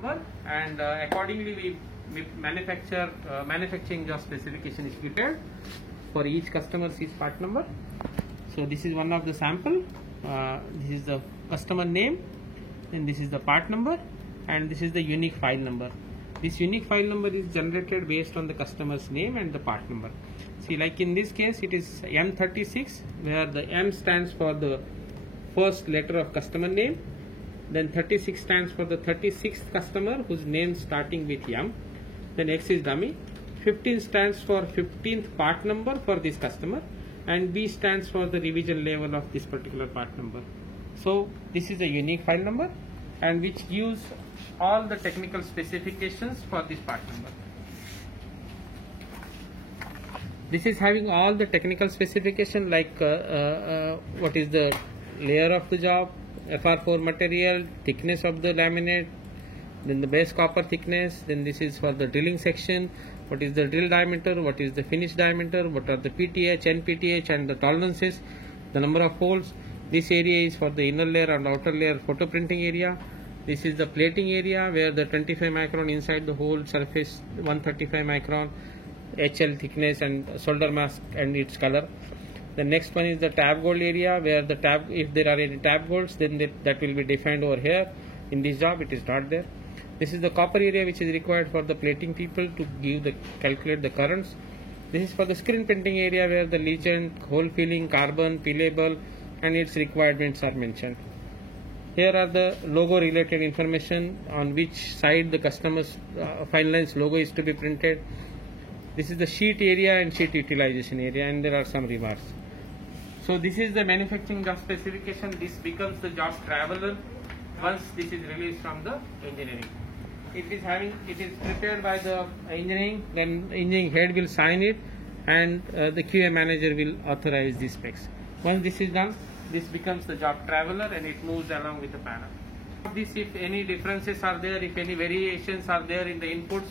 number, and accordingly we manufacturing job specification is prepared for each customer's each part number. So this is one of the sample. This is the customer name, then this is the part number, and this is the unique file number. This unique file number is generated based on the customer's name and the part number. See, like in this case it is M36, where the M stands for the first letter of customer name, then 36 stands for the 36th customer whose name starting with M, then X is dummy, 15 stands for 15th part number for this customer, and B stands for the revision level of this particular part number. So this is a unique file number, and which gives all the technical specifications for this part number. This is having all the technical specification, like what is the layer of the job, FR4 material, thickness of the laminate, then the base copper thickness, then this is for the drilling section, what is the drill diameter, what is the finish diameter, what are the PTH, NPTH and the tolerances, the number of holes. This area is for the inner layer and outer layer photo printing area. This is the plating area where the 25 micron inside the hole surface, 135 micron HL thickness and solder mask and its color. The next one is the tab gold area, where the tab, if there are any tab golds, then that will be defined over here. In this job it is not there. This is the copper area which is required for the plating people to calculate the currents. This is for the screen printing area, where the legend, hole filling, carbon, peelable and its requirements are mentioned. Here are the logo related information, on which side the customer's fine lines logo is to be printed. This is the sheet area and sheet utilization area, and there are some remarks. So this is the manufacturing job specification. This becomes the job traveler once this is released from the engineering. It is prepared by the engineering, then engineering head will sign it, and the QA manager will authorize these specs. Once this is done, this becomes the job traveler and it moves along with the panel. This, if any differences are there, if any variations are there in the inputs,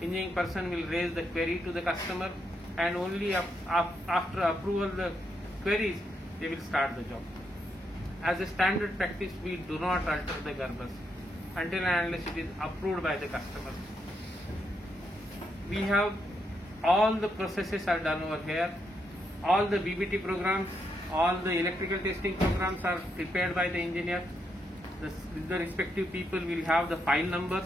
engineering person will raise the query to the customer, and only after approval the queries, they will start the job. As a standard practice, we do not alter the Gerbers until and unless it is approved by the customer. We have all the processes are done over here. All the BBT programs, all the electrical testing programs are prepared by the engineer. The respective people will have the file number,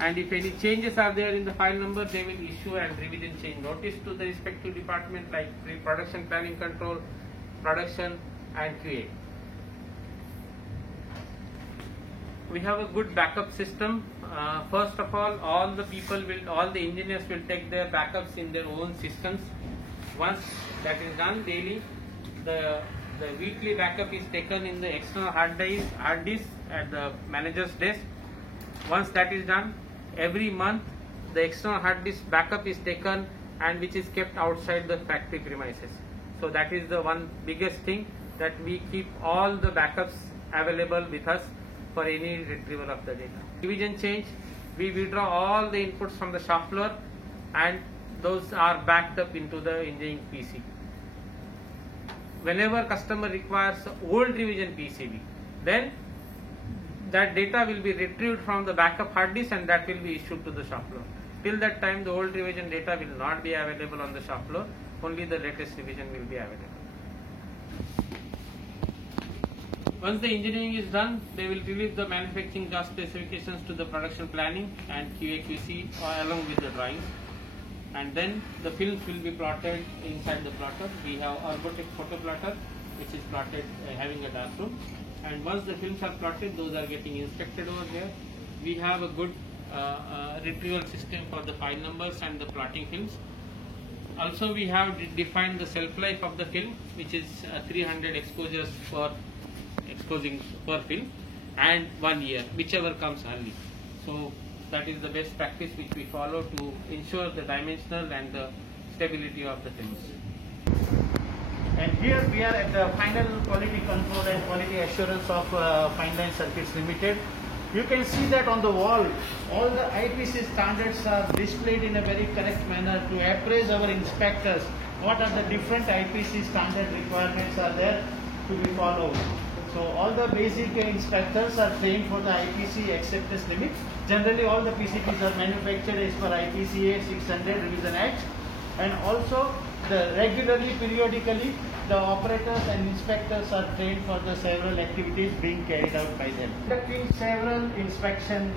and if any changes are there in the file number, they will issue a revision change notice to the respective department, like production planning control, production and QA. We have a good backup system. First of all the engineers will take their backups in their own systems. Once that is done daily, the weekly backup is taken in the external hard disk at the manager's desk. Once that is done, every month the external hard disk backup is taken, and which is kept outside the factory premises. So that is the one biggest thing, that we keep all the backups available with us for any retrieval of the data. Revision change, we withdraw all the inputs from the shop floor, and those are backed up into the engineering PC. Whenever customer requires old revision PCB, then that data will be retrieved from the backup hard disk, and that will be issued to the shop floor. Till that time, the old revision data will not be available on the shop floor, only the latest revision will be available. Once the engineering is done, they will release the manufacturing job specifications to the production planning and QA/QC along with the drawings. And then the films will be plotted inside the plotter. We have Orbotech photo plotter, which is plotted having a darkroom. And once the films are plotted, those are getting inspected over there. We have a good retrieval system for the file numbers and the plotting films. Also, we have defined the shelf life of the film, which is 300 exposures for exposing per film, and 1 year, whichever comes early. So that is the best practice which we follow to ensure the dimensional and the stability of the films. And here we are at the final quality control and quality assurance of Fine Line Circuits Limited. You can see that on the wall, all the IPC standards are displayed in a very correct manner to appraise our inspectors what are the different IPC standard requirements are there to be followed. So all the basic inspectors are trained for the IPC acceptance limit. Generally all the PCBs are manufactured as per IPCA 600 Revision Act, and also regularly, periodically, the operators and inspectors are trained for the several activities being carried out by them. Conducting several inspection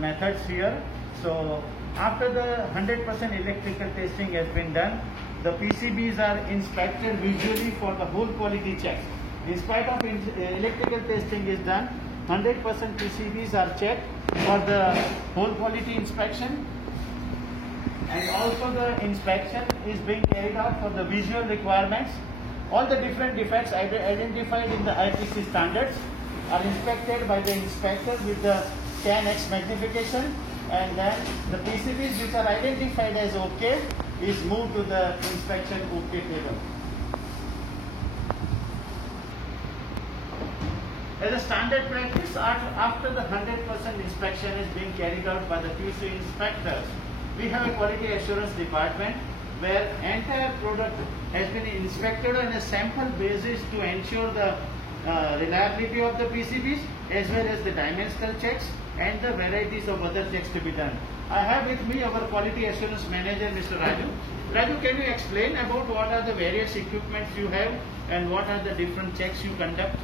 methods here. So after the 100% electrical testing has been done, the PCBs are inspected visually for the whole quality checks. In spite of electrical testing is done, 100% PCBs are checked for the whole quality inspection, and also the inspection is being carried out for the visual requirements. All the different defects identified in the IPC standards are inspected by the inspector with the 10x magnification, and then the PCBs which are identified as OK is moved to the inspection OK table. As a standard practice, after the 100% inspection is being carried out by the QC inspectors, we have a quality assurance department where entire product has been inspected on a sample basis to ensure the reliability of the PCBs as well as the dimensional checks and the varieties of other checks to be done. I have with me our quality assurance manager, Mr. Raju. Raju, can you explain about what are the various equipments you have and what are the different checks you conduct?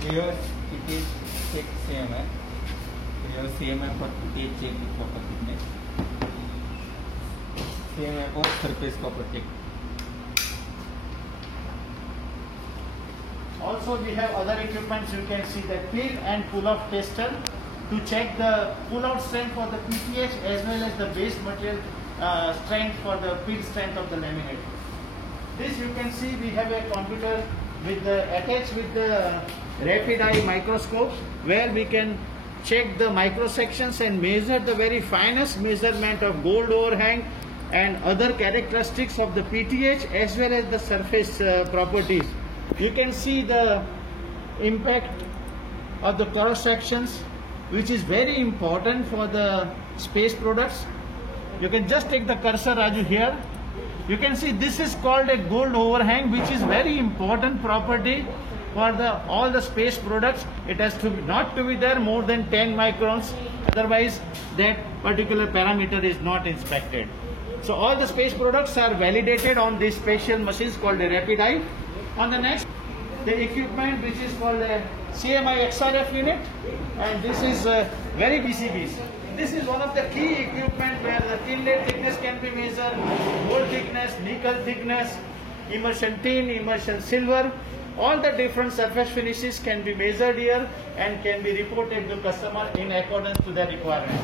Here it is check CMI. Here CMI for PTH check copper thickness. CMI for surface copper check. Also we have other equipments. You can see the peel and pull-off tester to check the pull-out strength for the PTH as well as the base material strength for the peel strength of the laminate. This you can see we have a computer with attached with the rapid eye microscope where we can check the micro sections and measure the very finest measurement of gold overhang and other characteristics of the PTH as well as the surface properties. You can see the impact of the cross sections, which is very important for the space products. You can just take the cursor, Raju, here. You can see this is called a gold overhang, which is very important property for all the space products. It has to be not to be there more than 10 microns, otherwise that particular parameter is not inspected. So all the space products are validated on these special machines called a rapid eye. On the next, the equipment which is called a CMI XRF unit, and this is very PCBs. This is one of the key equipment where the thin layer thickness can be measured, gold thickness, nickel thickness, immersion tin, immersion silver. All the different surface finishes can be measured here and can be reported to customer in accordance to their requirement.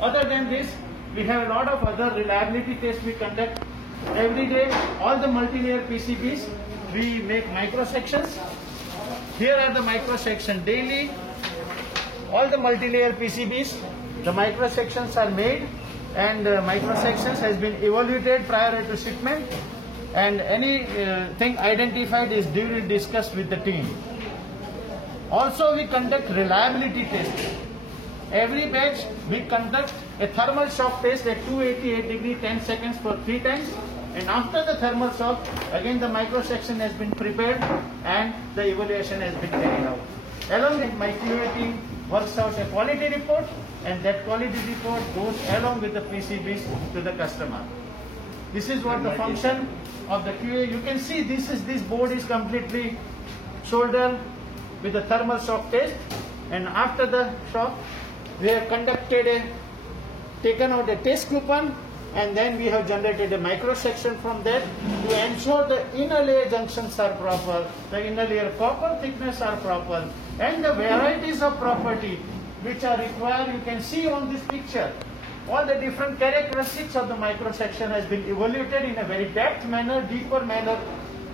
Other than this, we have a lot of other reliability tests we conduct every day. All the multi-layer PCBs, we make micro sections. Here are the micro section daily. All the multi-layer PCBs, the micro sections are made, and micro sections has been evaluated prior to shipment, and anything identified is duly discussed with the team. Also, we conduct reliability tests. Every batch we conduct a thermal shock test at 288 degree 10 seconds for 3 times, and after the thermal shock again the micro section has been prepared and the evaluation has been carried out. Along with my QA team works out a quality report, and that quality report goes along with the PCBs to the customer. This is what the function of the QA. You can see this board is completely soldered with the thermal shock test, and after the shock we have taken out a test coupon, and then we have generated a micro section from that to ensure the inner layer junctions are proper, the inner layer copper thickness are proper, and the varieties of property which are required. You can see on this picture all the different characteristics of the micro section has been evaluated in a very depth manner, deeper manner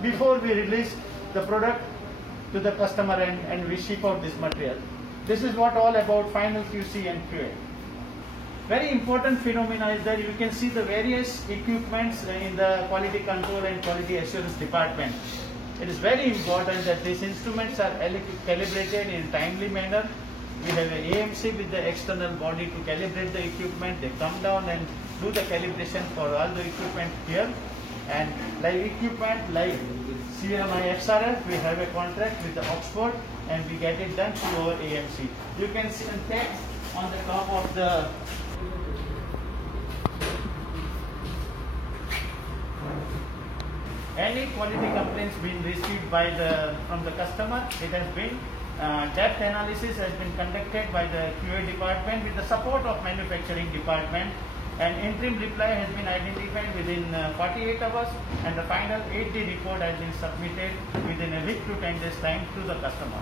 before we release the product to the customer and we ship out this material. This is what all about final QC and QA. Very important phenomena is that you can see the various equipments in the quality control and quality assurance department. It is very important that these instruments are calibrated in a timely manner. We have an AMC with the external body to calibrate the equipment. They come down and do the calibration for all the equipment here. And like equipment like CMI XRF, we have a contract with the Oxford and we get it done through our AMC. You can see the text on the top of the any quality complaints been received by from the customer, it has been depth analysis has been conducted by the QA department with the support of manufacturing department. An interim reply has been identified within 48 hours and the final 8-day report has been submitted within a week to 10 days time to the customer.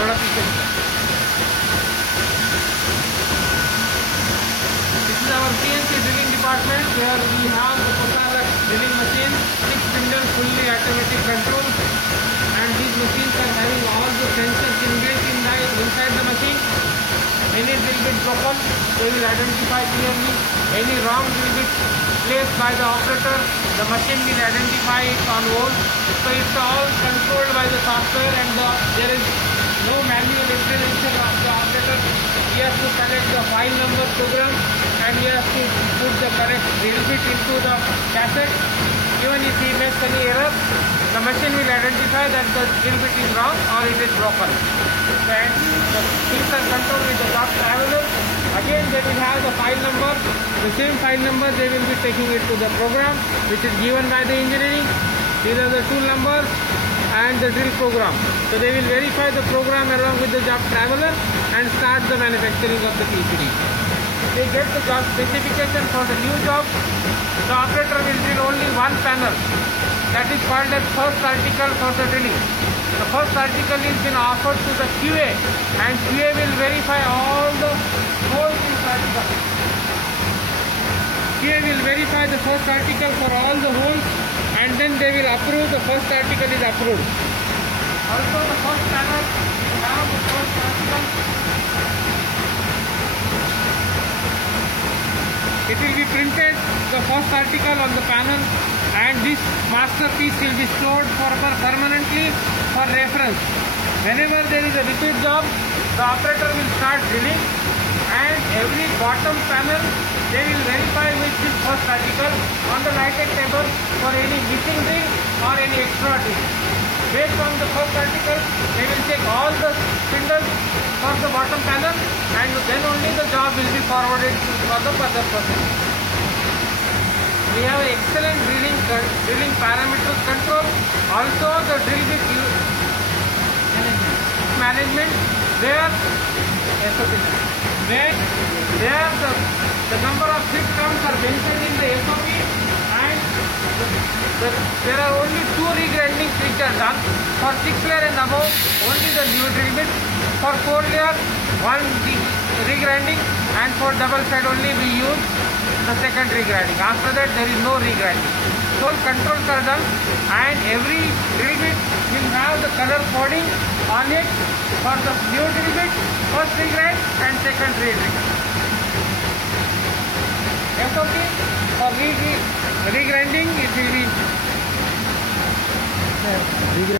This is our CNC drilling department where we have the Kotara drilling machine, 6-spindle fully automatic control, and these machines are having all the sensors inbuilt inside the machine. Any drill bit broken, they will identify clearly. Any wrong drill bit placed by the operator, the machine will identify it on hold. So it's all controlled by the software and there is no manual intervention of the operator. He has to select the file number program and he has to put the correct drill bit into the cassette. Even if he makes any error, the machine will identify that the drill bit is wrong or it is broken. And the things are controlled with the job traveler. Again they will have the file number. The same file number they will be taking it to the program which is given by the engineering. These are the tool numbers and the drill program. So they will verify the program along with the job traveler and start the manufacturing of the PCB. They get the job specification for the new job. The operator will drill only one panel. That is called as first article for the drilling. The first article is been offered to the QA and QA will verify all the holes inside the QA will verify the first article for all the holes and then they will approve the first article is approved. Also the first panel, we have the first article. It will be printed, the first article on the panel, and this masterpiece will be stored permanently for reference. Whenever there is a repeat job, the operator will start drilling and every bottom panel they will verify with this first article on the lighted table for any missing drill or any extra drill. Based on the first article, they will take all the spindles for the bottom panel and then only the job will be forwarded for the further process. We have excellent drilling parameters control. Also the drill bit management where the number of fit counts are mentioned in the SOP and there are only 2 regrindings which are done. For 6 layer and above, only the new drill bit. For 4 layer, 1 regrinding and for double side only we use the second regrinding. After that there is no regrinding. So controls are done and every drill bit will have the color coding on it for the new drill bit, first regrind and second regrind. SOP for regrinding it will be